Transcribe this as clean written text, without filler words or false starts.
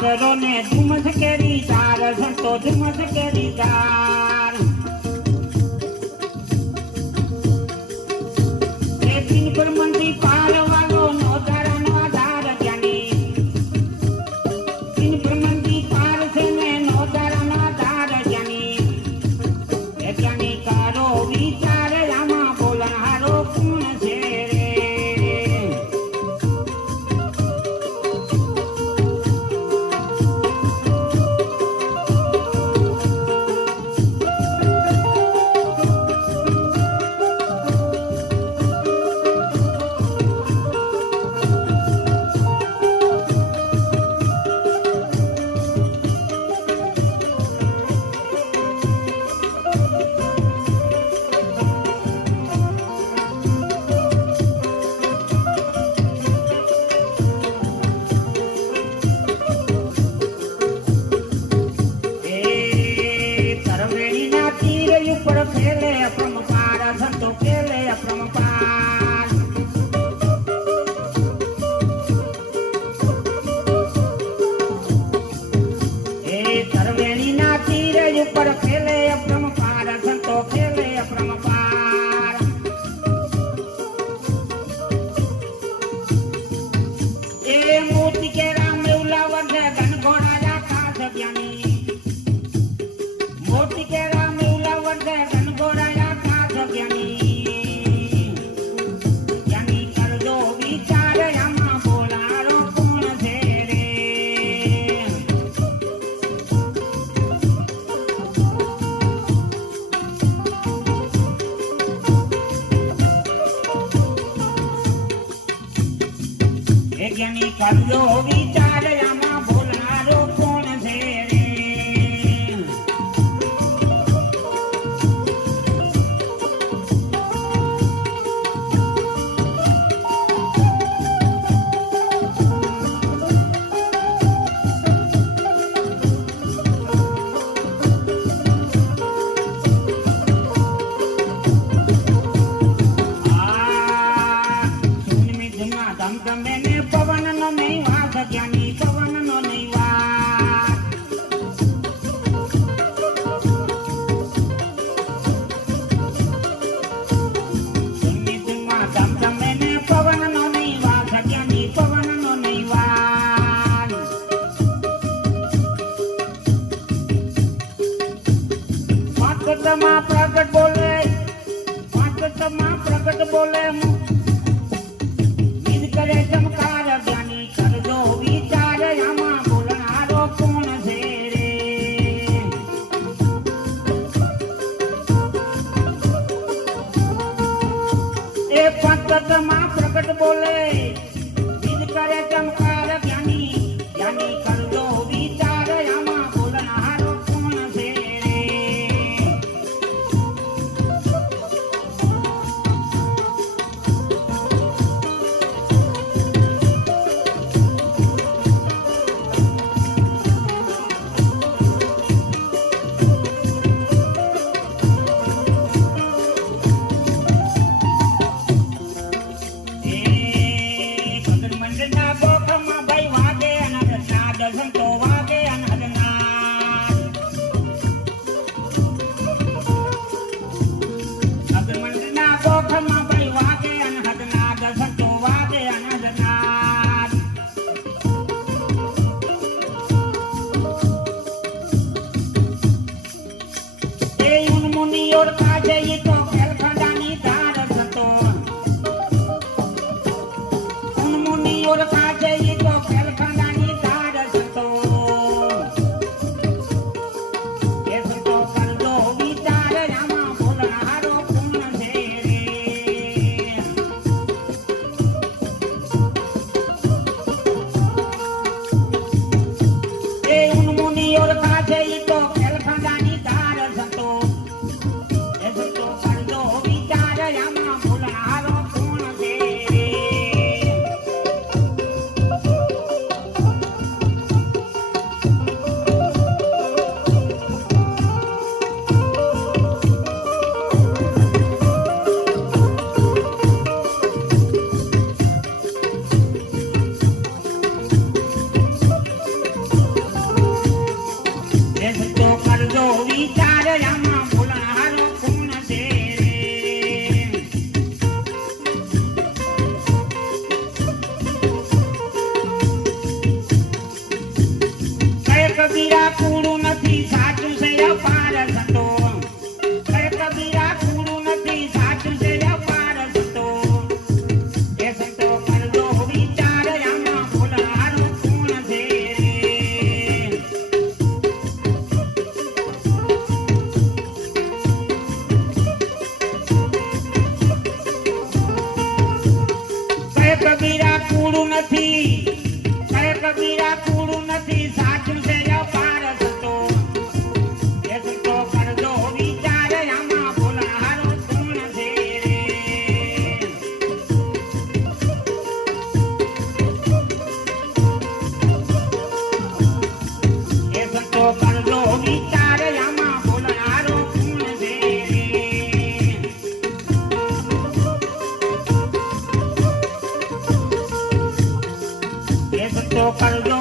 કરો ને ધુમસ કેરી ચાર સંતો ધુમસ કેરી ચાર એ પિન પર મંદી પાર વાળો નો તારા નો આધાર જ્ઞાની પિન પર મંદી પાર છે ને નો તારા નો આધાર જ્ઞાની એ જ્ઞાની કરો વિચાર આમાં બોલનારો કોણ છે ખેલે અપ્રમપાર સંતો ખેલે અપ્રમપાર એ તરવેણી ના તીર ઉપર ખેલે અપ્રમપાર સંતો ખેલે અપ્રમપાર એ મોતી કે રામ ઉલાવર ને ઘન ઘોડા જા ખાસ જ્ઞાની મોતી કે રામ ઉલાવર ને જ્ઞાની કરજો વિચાર આમાં બોલનારો કોણ છે રે ધમધમે ને પવન નો નહીં વાસ જ્ઞાની પવન નો નહીં વાસ ધમધમે ને પવન નો નહીં વાસ જ્ઞાની પવન નો નહીં વાસ પાંચમાં પ્રગટ બોલે પાંચમાં પ્રગટ બોલે કરે ચમકાર જ્ઞાની કરજો વિચાર આમાં બોલનારો કોણ છે રે એ પંચમાં પ્રગટ બોલે વિધ કરે ચમકાર જ્ઞાની જ્ઞાની કરજો વિચાર આમાં બોલનારો કોણ છે રે નથી કરે કબીરા કૂડું નથી સાચું છે અપાર સંતો એ સંતો કરજો વિચાર આમાં બોલનારો કોણ છે રે એ સંતો કરજો વિચાર આમાં બોલનારો કોણ છે રે એ સંતો કરજો